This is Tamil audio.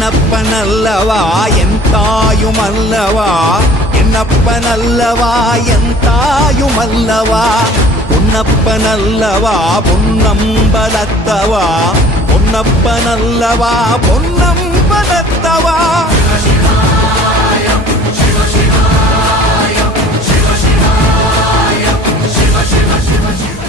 என்னப்பனல்லவா என் தாயுமல்லவா, என்னப்பனல்லவா என் தாயுமல்லவா, பொன்னப்பனல்லவா பொன்னம்பலத்தவா, பொன்னப்பனல்லவா பொன்னம்பலத்தவா. Shiva Shiva